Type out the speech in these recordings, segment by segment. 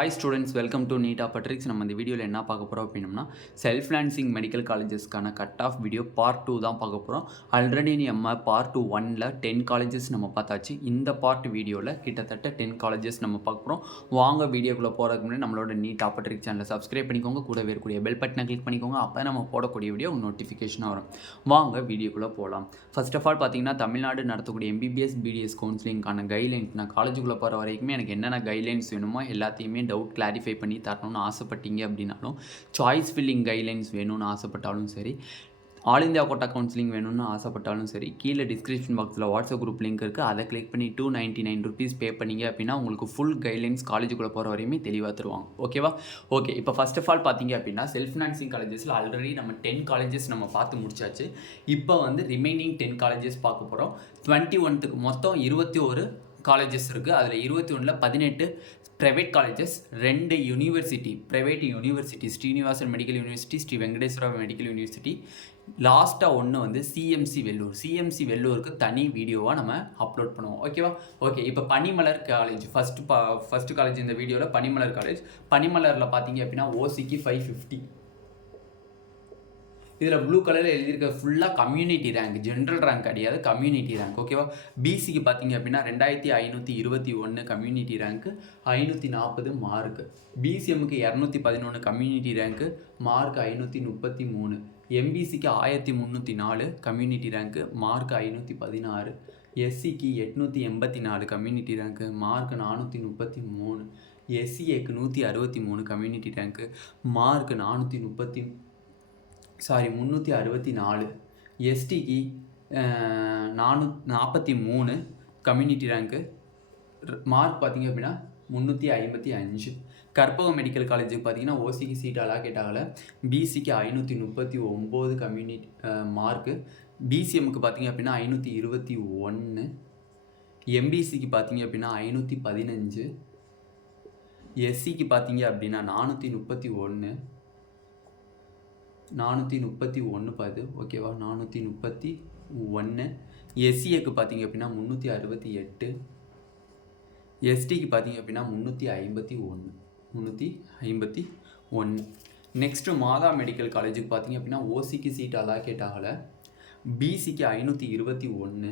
Hi students, welcome to NEET ஆப்பட்ரிக்ஸ். நம்ம இந்த வீடியோவில் என்ன பார்க்க போகிறோம் அப்படின்னம்னா, செல்ஃப் ஃபினான்சிங் மெடிக்கல் காலேஜஸ்க்கான கட் ஆஃப் வீடியோ பார்ட் 2 தான் பார்க்க போகிறோம். ஆல்ரெடி நம்ம பார்ட் 1ல் 10 காலேஜஸ் நம்ம பார்த்தாச்சு. இந்த பார்ட் வீடியோவில் கிட்டத்தட்ட 10 காலேஜஸ் நம்ம பார்க்க போகிறோம். வாங்க வீடியோக்குள்ளே போகிறதுக்கு முன்னாடி நம்மளோட நீட் ஆப்பட்ரிக்ஸ் சேனலை சப்ஸ்கிரைப் பண்ணிக்கோங்க, கூடவே இருக்கக்கூடிய பெல் பட்டனை கிளிக் பண்ணிக்கோங்க. அப்போ நம்ம போடக்கூடிய வீடியோ நோட்டிஃபிகேஷனாக வரும். வாங்க வீடியோக்குள்ளே போகலாம். ஃபர்ஸ்ட் ஆஃப் ஆல் பார்த்தீங்கன்னா, தமிழ்நாடு நடத்தக்கூடிய எம்பிபிஎஸ் பிடிஎஸ் கவுன்சிலிங்கான கைட்லைன்ஸ், நான் காலேஜுக்குள்ளே போகிற வரைக்குமே எனக்கு என்னென்ன கைட்லைன்ஸ் வேணுமோ எல்லாத்தையுமே டவுட் கிளாரிஃபை பண்ணி தரணும்னு ஆசைப்பட்டீங்க அப்படின்னாலும், சாய்ஸ் ஃபில்லிங் கைட்லைன்ஸ் வேணும்னு ஆசைப்பட்டாலும் சரி, ஆல் இந்தியா கோட்டா கவுன்சிலிங் வேணும்னு ஆசைப்பட்டாலும் சரி, கீழே டிஸ்கிரிப்ஷன் பாக்ஸில் வாட்ஸ்அப் குரூப் லிங்க் இருக்குது. அதை கிளிக் பண்ணி 299 ருபீஸ் பே பண்ணிங்க அப்படின்னா உங்களுக்கு ஃபுல் கைட்லைன்ஸ் காலேஜுக்குள்ளே போகிற வரையுமே தெளிவாக தருவாங்க. ஓகேவா? ஓகே, இப்போ ஃபர்ஸ்ட் ஆஃப் ஆல் பார்த்தீங்க அப்படின்னா, செல்ஃப் ஃபினான்சிங் காலேஜஸில் ஆல்ரெடி நம்ம 10 காலேஜஸ் நம்ம பார்த்து முடிச்சாச்சு. இப்போ வந்து ரிமைனிங் 10 காலேஜஸ் பார்க்க போகிறோம். 21க்கு மொத்தம் 21 காலேஜஸ் இருக்குது. அதில் 21ல் 18 private colleges, 2 university, private university, Srinivasan medical university, Sri Venkateswara medical university, லாஸ்ட்டாக ஒன்று வந்து சிஎம்சி வெள்ளூர். சிஎம்சி வெள்ளூருக்கு தனி வீடியோவாக நம்ம அப்லோட் பண்ணுவோம். ஓகேவா? ஓகே, இப்போ பனிமலர் காலேஜ் ஃபஸ்ட்டு காலேஜ் இந்த வீடியோவில் பனிமலர் காலேஜ். பனிமலரில் பார்த்தீங்க அப்படின்னா ஓசிக்கு 550. இதில் ப்ளூ கலரில் எழுதியிருக்க ஃபுல்லாக கம்யூனிட்டி ரேங்க், ஜென்ரல் ரேங்க் கிடையாது, கம்யூனிட்டி ரேங்க். ஓகேவா? பிசிக்கு பார்த்தீங்க அப்படின்னா 2521 கம்யூனிட்டி ரேங்க்கு, 540 மார்க்கு. பிசிஎம்முக்கு 211 கம்யூனிட்டி ரேங்க்கு, மார்க் 533. எம்பிசிக்கு 1304 கம்யூனிட்டி ரேங்க்கு, மார்க் 516. எஸ்சிக்கு 884 கம்யூனிட்டி ரேங்க்கு, மார்க் 433. எஸ்சிஏக்கு 163 கம்யூனிட்டி ரேங்க்கு, மார்க் 364. எஸ்டிக்கு 443 கம்யூனிட்டி ரேங்க்கு, மார்க் பார்த்திங்க அப்படின்னா 355. கற்பகம் மெடிக்கல் காலேஜுக்கு பார்த்தீங்கன்னா ஓசிக்கு சீட் அலாகேட் ஆகலை. பிசிக்கு 539 கம்யூனிட்டி மார்க்கு. பிசிஎம்முக்கு பார்த்தீங்க அப்படின்னா 521. எம்பிசிக்கு பார்த்தீங்க அப்படின்னா 515. எஸ்சிக்கு பார்த்தீங்க அப்படின்னா 431 பார்த்து. ஓகேவா? 431. எஸ்சிஏக்கு பார்த்தீங்க அப்படின்னா 368. எஸ்டிக்கு பார்த்தீங்க அப்படின்னா 351. நெக்ஸ்ட்டு மாதா மெடிக்கல் காலேஜுக்கு பார்த்தீங்க அப்படின்னா ஓசிக்கு சீட் அலாகேட் ஆகலை. பிசிக்கு 521.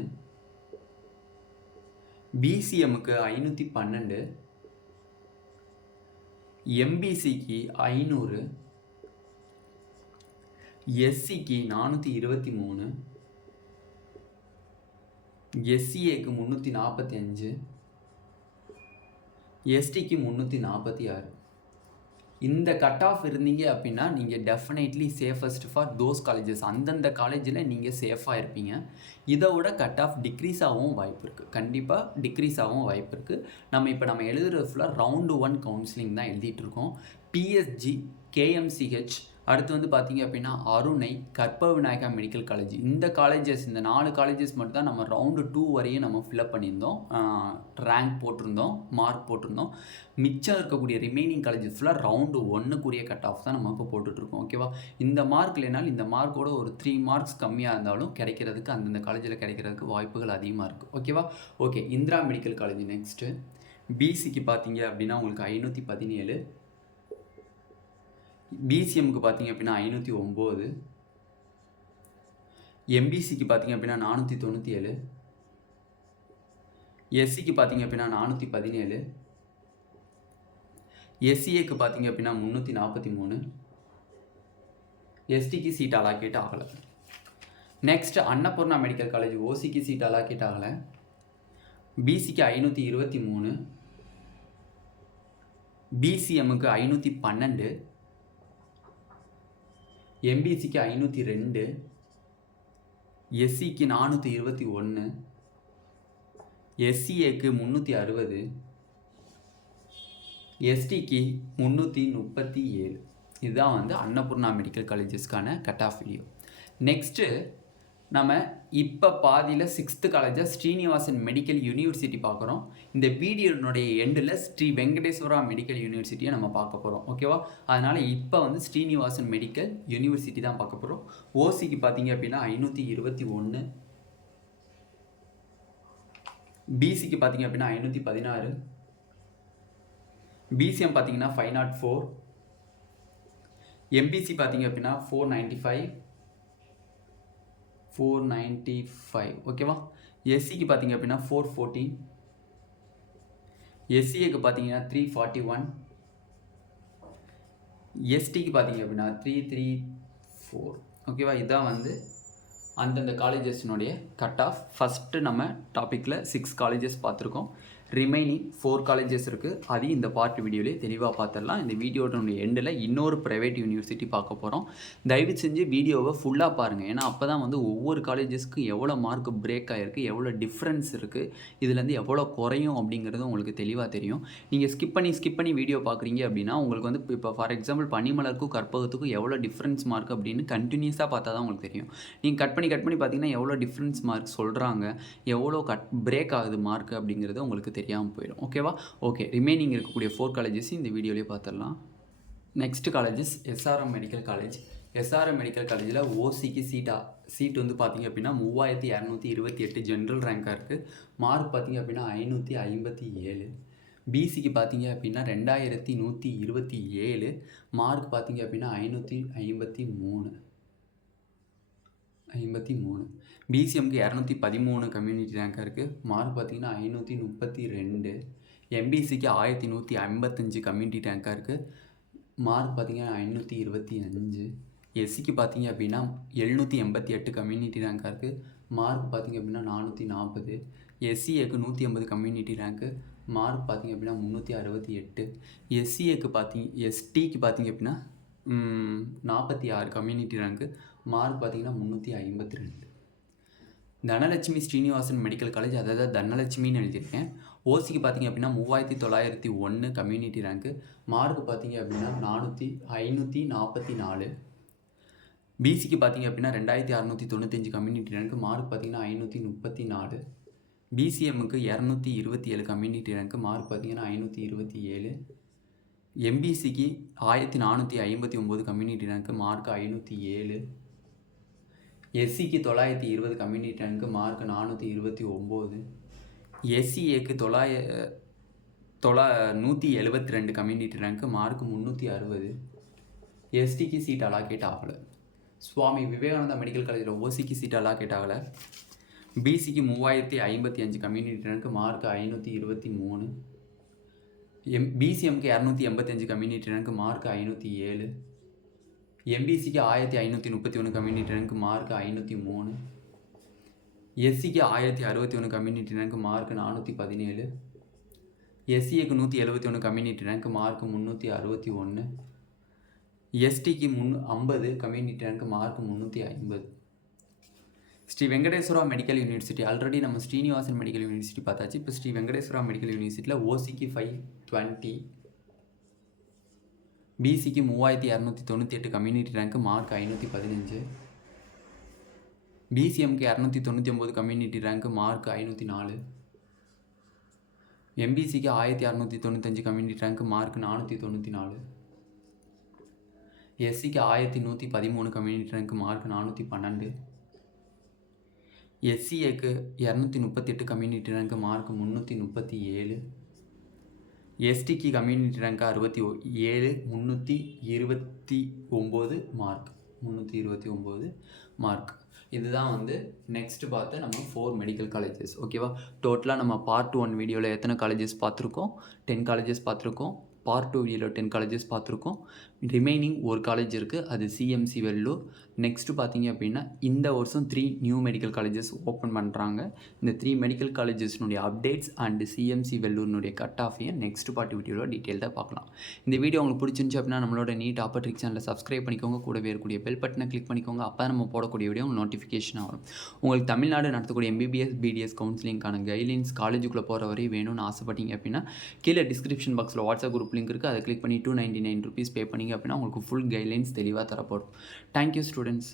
பிசிஎம்முக்கு 512. எம்பிசிக்கு 500. எஸ்சிக்கு 423. எஸ்சிஏக்கு 345. எஸ்டிக்கு 346. இந்த கட் ஆஃப் இருந்தீங்க அப்படின்னா நீங்கள் definitely safest for those colleges. அந்தந்த காலேஜில் நீங்கள் சேஃபாக இருப்பீங்க. இதை விட கட் ஆஃப் டிக்ரீஸ் ஆகவும் வாய்ப்பு இருக்குது, கண்டிப்பாக டிக்ரீஸ் ஆகவும் வாய்ப்பு இருக்குது. நம்ம எழுதுறது ஃபுல்லாக ரவுண்டு 1 கவுன்சிலிங் தான் எழுதிட்டுருக்கோம். பிஎஸ்ஜி, கேஎம்சிஹெச், அடுத்து வந்து பார்த்தீங்க அப்படின்னா அருணை, கற்பக விநாயகா மெடிக்கல் காலேஜ். இந்த காலேஜஸ், இந்த 4 காலேஜஸ் மட்டும் தான் நம்ம ரவுண்டு 2 வரையும் நம்ம ஃபில்அப் பண்ணியிருந்தோம், ரேங்க் போட்டிருந்தோம், மார்க் போட்டிருந்தோம். மிச்சம் இருக்கக்கூடிய ரிமைனிங் காலேஜஸ் ஃபுல்லாக ரவுண்டு 1க்குரிய கட் ஆஃப் தான் நம்ம இப்போ போட்டுட்ருக்கோம். ஓகேவா? இந்த மார்க் இல்லைனாலும் இந்த மார்க்கோட ஒரு 3 மார்க்ஸ் கம்மியாக இருந்தாலும் கிடைக்கிறதுக்கு, அந்தந்த காலேஜில் கிடைக்கிறதுக்கு வாய்ப்புகள் அதிகமாக இருக்குது. ஓகேவா? Okay, Indira medical college next. பிசிக்கு பார்த்தீங்க அப்படின்னா உங்களுக்கு 517. பிசிஎம்முக்கு பார்த்தீங்க அப்படின்னா 509. எம்பிசிக்கு பார்த்தீங்க அப்படின்னா 497. எஸ்சிக்கு பார்த்தீங்க அப்படின்னா 417. எஸ்சிஏக்கு பார்த்தீங்க அப்படின்னா 343. எஸ்டிக்கு சீட் அலாகேட் ஆகலை. நெக்ஸ்ட் அன்னபூர்ணா மெடிக்கல் காலேஜ் ஓசிக்கு சீட் அலாகேட் ஆகலை. பிசிக்கு 523. பிசிஎம்முக்கு 512. எம்பிசிக்கு 502. எஸ்சிக்கு 421. எஸ்சிஏக்கு 360. எஸ்டிக்கு 337. இதுதான் வந்து அன்னபூர்ணா மெடிக்கல் காலேஜஸ்க்கான கட் ஆஃப் வீடியோ. நெக்ஸ்ட்டு நம்ம இப்போ பாதியில் 6th காலேஜாக ஸ்ரீனிவாசன் மெடிக்கல் யூனிவர்சிட்டி பார்க்குறோம். இந்த வீடியோனுடைய எண்டில் ஸ்ரீ வெங்கடேஸ்வரா மெடிக்கல் யூனிவர்சிட்டியை நம்ம பார்க்க போகிறோம். ஓகேவா? அதனால் இப்போ வந்து ஸ்ரீனிவாசன் மெடிக்கல் யூனிவர்சிட்டி தான் பார்க்க போகிறோம். ஓசிக்கு பார்த்தீங்க அப்படின்னா 521. பிசிக்கு பார்த்தீங்க அப்படின்னா 516. பிசிஎம் பார்த்தீங்கன்னா 504, எம்பிசி பார்த்தீங்க அப்படின்னா 495 ஓகேவா. எஸ்சிக்கு பார்த்தீங்க அப்படின்னா 414, எஸ்சிஏக்கு பார்த்தீங்கன்னா 341, எஸ்டிக்கு பார்த்தீங்க அப்படின்னா 334 ஓகேவா. இதுதான் வந்து அந்தந்த காலேஜஸ்னுடைய கட் ஆஃப். ஃபஸ்ட்டு நம்ம டாப்பிக்கில் 6 காலேஜஸ் பார்த்துருக்கோம். ரிமைனிங் 4 காலேஜஸ் இருக்குது. அதையும் இந்த பார்ட் வீடியோலேயே தெளிவாக பார்த்துடலாம். இந்த வீடியோனுடைய எண்டில் இன்னொரு ப்ரைவேட் யூனிவர்சிட்டி பார்க்க போகிறோம். தயவு செஞ்சு வீடியோவை ஃபுல்லாக பாருங்கள். ஏன்னா அப்போ தான் வந்து ஒவ்வொரு காலேஜஸ்க்கும் எவ்வளோ மார்க் பிரேக் ஆகிருக்கு, எவ்வளோ டிஃப்ரென்ஸ் இருக்குது, இதுலேருந்து எவ்வளோ குறையும் அப்படிங்கிறது உங்களுக்கு தெளிவாக தெரியும். நீங்கள் ஸ்கிப் பண்ணி வீடியோ பார்க்குறீங்க அப்படின்னா உங்களுக்கு வந்து இப்போ ஃபார் எக்ஸாம்பிள் பனிமலருக்கும் கற்பகத்துக்கும் எவ்வளோ டிஃப்ரென்ஸ் மார்க் அப்படின்னு கண்டினியூஸாக பார்த்தா தான் உங்களுக்கு தெரியும். நீங்கள் கட் பண்ணி பார்த்தீங்கன்னா எவ்வளோ டிஃப்ரென்ஸ் மார்க் சொல்கிறாங்க, எவ்வளோ பிரேக் ஆகுது மார்க் அப்படிங்கிறது உங்களுக்கு தெரியாமல் போயிடும். ஓகேவா. ஓகே, ரிமைனிங் இருக்கக்கூடிய 4 காலேஜஸ் இந்த வீடியோலேயே பார்த்துடலாம். Next colleges SRM medical college. SRM medical காலேஜில் ஓசிக்கு சீட் வந்து பார்த்திங்க அப்படின்னா 3228 ஜென்ரல் ரேங்காக இருக்குது. மார்க் பார்த்திங்க அப்படின்னா 557. பிசிக்கு பார்த்தீங்க அப்படின்னா 2127, மார்க் பார்த்தீங்க அப்படின்னா 553. பிசிஎம்க்கு 213 கம்யூனிட்டி ரேங்காக இருக்குது. மார்க் பார்த்தீங்கன்னா 532. எம்பிசிக்கு 1155 கம்யூனிட்டி ரேங்காக இருக்குது. மார்க் பார்த்தீங்கன்னா 525. எஸ்சிக்கு பார்த்தீங்க அப்படின்னா 788 கம்யூனிட்டி ரேங்காக இருக்குது. மார்க் பார்த்தீங்க அப்படின்னா 440. எஸ்சிஏக்கு 180 கம்யூனிட்டி ரேங்க்கு. மார்க் பார்த்தீங்க அப்படின்னா 368. எஸ்டிக்கு பார்த்தீங்க அப்படின்னா 46 கம்யூனிட்டி ரேங்க்கு. மார்க் பார்த்தீங்கன்னா 352. தனலட்சுமி ஸ்ரீனிவாசன் மெடிக்கல் காலேஜ், அதாவது தனலட்சுமின்னு எழுதியிருக்கேன். ஓசிக்கு பார்த்தீங்க அப்படின்னா 3901 கம்யூனிட்டி ரேங்க்கு. மார்க் பார்த்தீங்க அப்படின்னா 544. பிசிக்கு பார்த்தீங்க அப்படின்னா 2695 கம்யூனிட்டி ரேங்க்கு. மார்க் பார்த்தீங்கன்னா 534. பிசிஎம்முக்கு 227 கம்யூனிட்டி ரேங்க்கு. மார்க் பார்த்தீங்கன்னா 527. எம்பிசிக்கு 1459 கம்யூனிட்டி ரேங்க்கு. மார்க் 507. எஸ்சிக்கு 920 community rank. Mark 429. எஸ்சிஏக்கு 172 community rank. Mark 360. எஸ்டிக்கு சீட் அலாக்கேட் ஆகலை. சுவாமி விவேகானந்தா மெடிக்கல் காலேஜில் ஓசிக்கு சீட் அலாக்கேட் ஆகலை. பிசிக்கு 3055 கம்யூனிட்டி ரேங்க்கு. மார்க் 523. பிசிஎம்க்கு 285 கம்யூனிட்டி ரேங்க்கு. மார்க் 507. எம்பிசிக்கு 1531 கம்யூனிட்டி ரேங்க்கு. மார்க் 503. எஸ்சிக்கு 1061 கம்யூனிட்டி ரேங்க்கு. மார்க் 417. எஸ்சிஏக்கு 171 கம்யூனிட்டி ரேங்க்கு. மார்க் 361. எஸ்டிக்கு 50 community rank. Mark 350. Sri Venkateswara medical university, already நம்ம ஸ்ரீனிவாசன் மெடிக்கல் யூனிவர்சிட்டி பார்த்தாச்சு. இப்போ ஸ்ரீ வெங்கடேஸ்வரா மெடிக்கல் யூனிவர்சிட்டியில் ஓசிக்கு 520, பிசிக்கு 3298 community rank. Mark 515. பிசிஎம்க்கு 299 community rank. Mark 504. எம்பிசிக்கு 1695 community rank. Mark 494. எஸ்சிக்கு 1113 community rank. Mark 412. எஸ்சிஏக்கு 238 community rank. Mark 337. எஸ்டிக்கு கம்யூனிட்டி ரேங்க் 67, 329 மார்க். 329 மார்க். இதுதான் வந்து நெக்ஸ்ட் பார்த்து நம்ம 4 மெடிக்கல் காலேஜஸ். ஓகேவா. டோட்டலாக நம்ம பார்ட் 1 வீடியோவில் எத்தனை காலேஜஸ் பார்த்துருக்கோம்? 10 காலேஜஸ் பார்த்துருக்கோம். பார்ட் 2 வீடியோவில் 10 காலேஜஸ் பார்த்துருக்கோம். ரிமைனிங் ஒரு காலேஜ் இருக்குது, அது சிஎம்சி வெள்ளூர். நெக்ஸ்ட்டு பார்த்தீங்க அப்படின்னா இந்த வருஷம் 3 நியூ மெடிக்கல் காலேஜஸ் ஓப்பன் பண்ணுறாங்க. இந்த 3 மெடிக்கல் காலேஜஸ்னுடைய அப்டேட்ஸ் அண்டு சிஎம்சி வெள்ளூர்னுடைய கட் ஆஃபையும் நெக்ஸ்ட் பார்ட் வீடியோவில் டீட்டெயில்டாக பார்க்கலாம். இந்த வீடியோ உங்களுக்கு பிடிச்சிருந்துச்சு அப்படின்னா நம்மளோட நீட் ஆப்பர்ட்ரிக் சேனலை சப்ஸ்கிரைப் பண்ணிக்கோங்க. கூடவே இருக்கக்கூடிய பெல் பட்டனை கிளிக் பண்ணிக்கோங்க. அப்போ நம்ம போடக்கூடிய வீடியோ உங்களுக்கு நோட்டிஃபிகேஷன் வரும். உங்களுக்கு தமிழ்நாடு நடத்தக்கூடிய எம்பிபிஎஸ் பிடிஎஸ் கவுன்சிலிங்கான கைட்லைன்ஸ் காலேஜுக்குள்ளே போகிற வரை வேணும்னு ஆசைப்பட்டீங்க அப்படின்னா கீழே டிஸ்கிரிப்ஷன் பாக்ஸில் வாட்ஸ்அப் குரூப் லிங்க் இருக்குது. அதை கிளிக் பண்ணி 299 rupees பே பண்ணிங்க அப்படின்னா உங்களுக்கு ஃபுல் கைட்லைன்ஸ் தெளிவாக தரப்படும். Thank you students.